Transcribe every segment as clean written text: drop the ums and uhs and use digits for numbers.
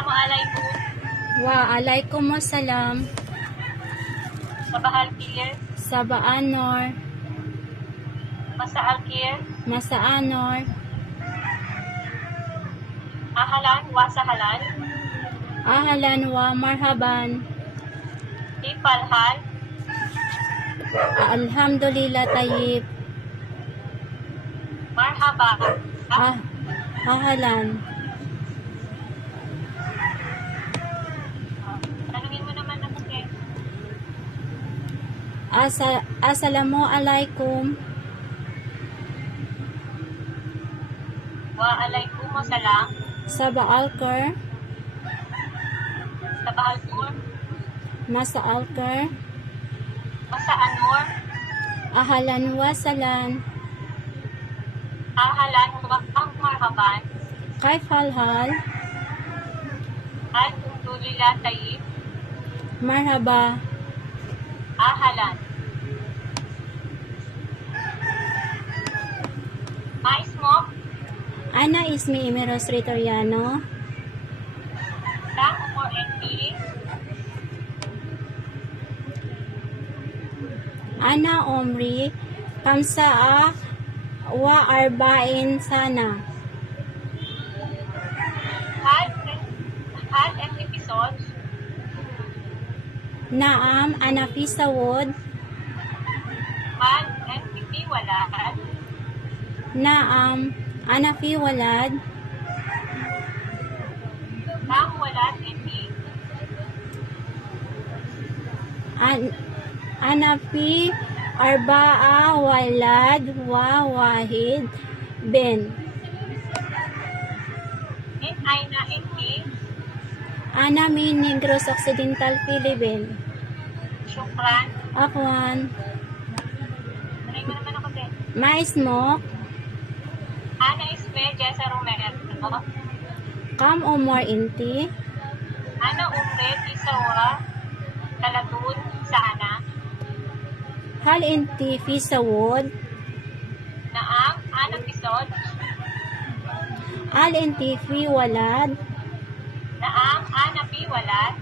Assalamualaikum. Waalaikumsalam. Sabah al-khair. Sabaan Nor. Masa al-khair. Masaan Nor. Ahlan wa sahlan. Ahlan wa marhaban. Kifal hal. Alhamdulillah tayyib. Marhaba. Ahlan. Tanungin mo naman ako eh. Assalamualaikum. Waalaikumsalam. Sabah al-khair. Sabah al-nur. Masa al-khair. Masa an-nur. Ahlan wa salan. Ahlan wa marhaban. Kaifal hal? Alhamdulillah tayyib. Marhaba. Ahlan. Mais mo? Ana ismi Imiros Ritoriano. Lang umur enti. Ana umri kamsaa wa arba'in sana. Hal and episodes. Naam ana fi sawod. Hal and pipi walad. Naam ana fi walad. Lang walad enti. Ana fi arba'a walad wa wahid ben. In aina enti. Ana min Negros Occidental Philippine. Syukran. Afwan. Tanay mo naman ako din. Mais mo? Ana isme Jessa Romero. Kam umor inti? Ana umre isawa. Kalatun sana. Hal inti fi sawod? Naang ana episode. Al inti fi walad? Naang ana pi walad.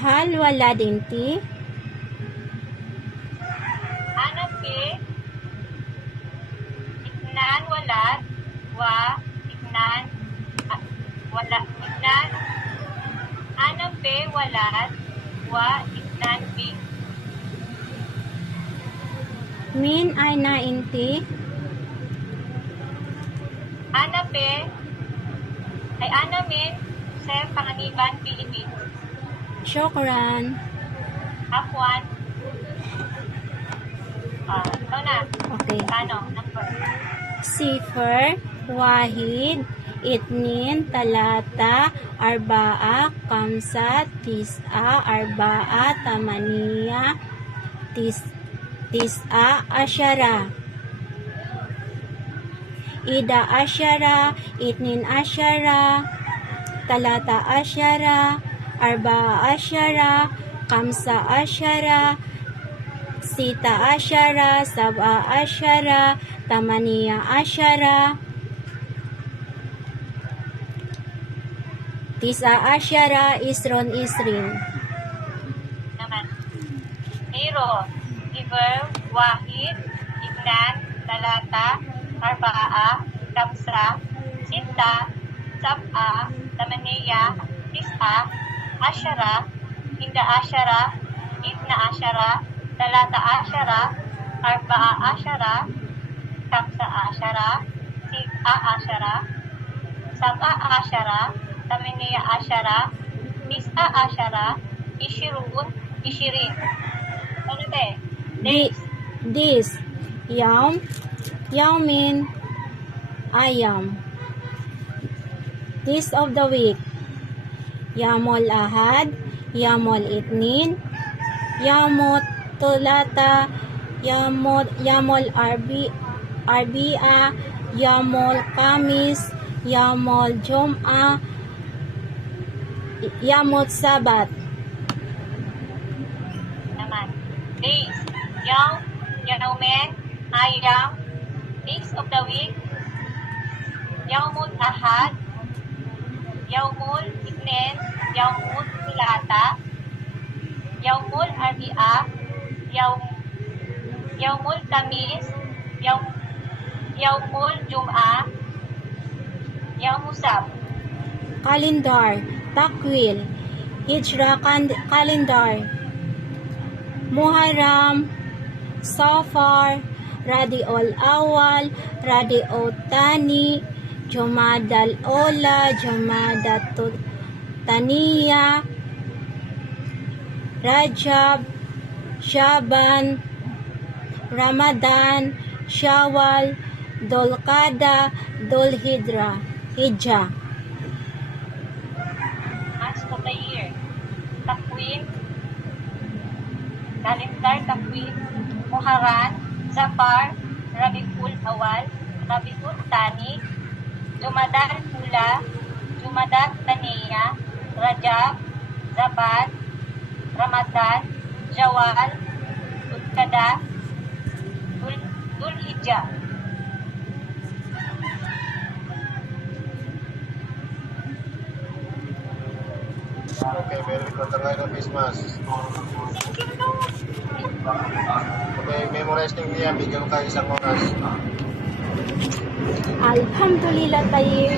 Hal walad inti? Ana pi iknan walad wa iknan wala iknan. Ana pi walad wa iknan pi. Min ay na inti? Ana pi ay ana min sa Panganiban, Philippines. Shukran. Afwan. Ito na. Okay. Ano? Number. Sifar, wahid, itnin, talata, arba'a, kamsa, tis'a, arba'a, tamaniya, tis'a, asyara. Ida asyara, itnin asyara, talata asyara, arba'a asyara, kamsa asyara, sita asyara, sab'a asyara, tamaniya asyara, tis'a asyara, isron isrin. Naman. Zero. Iber, wahid, ignan, talata, arba'a, kamsa, sita, sab'a, tamaniya, tis'a, asyara, inda asyara, itna asyara, talata asyara, arba'a asyara, kamsa asyara, sita asyara, sab'a asyara, tamaniya asyara, tis'a asyara, ishirin. Ano ba eh? This, yaum, yaumin, ayam. This of the week. Yamol ahad, yamol itnin, yamot tulata, yamol arbi'a, yamol kamis, yamol jum'a, yamot sabat. Naman. Days. Yaumen, ayam. Days of the week. Yaumul Ahad, Yaumul Ithnin, Yaumul Thulata, Yaumul Arbi'a, Yaumul Kamis, Yaumul Jum'ah, Yaumul Sabt. Kalendar, Takwil, Hijra Calendar, Muharram, Safar, Rabiul Awal, Rabiul Thani, Jumadal Ula, Jumadat Taniya, Rajab, Shaban, Ramadan, Shawwal, Dulqada, Hijjah. Months of the year. Takwin, Kalendar Takwin, Muharram, Safar, Rabiul Awal, Rabiul Thani, Jumadal Ula, Jumadat Taniya, Rajab, Zabat, Ramadan, Shawwal, Dulqada, Hijjah. Okay, very good. Merry Christmas. Okay, memorizing niya. Bigyan ko kayo isang oras. Alhamdulillah tayyib.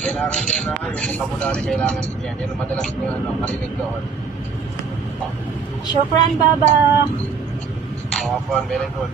Kailangan niya na yung vocabulary, kailangan niya. Yan ang madalas niyo marinig doon. Syukran, Baba. Very good.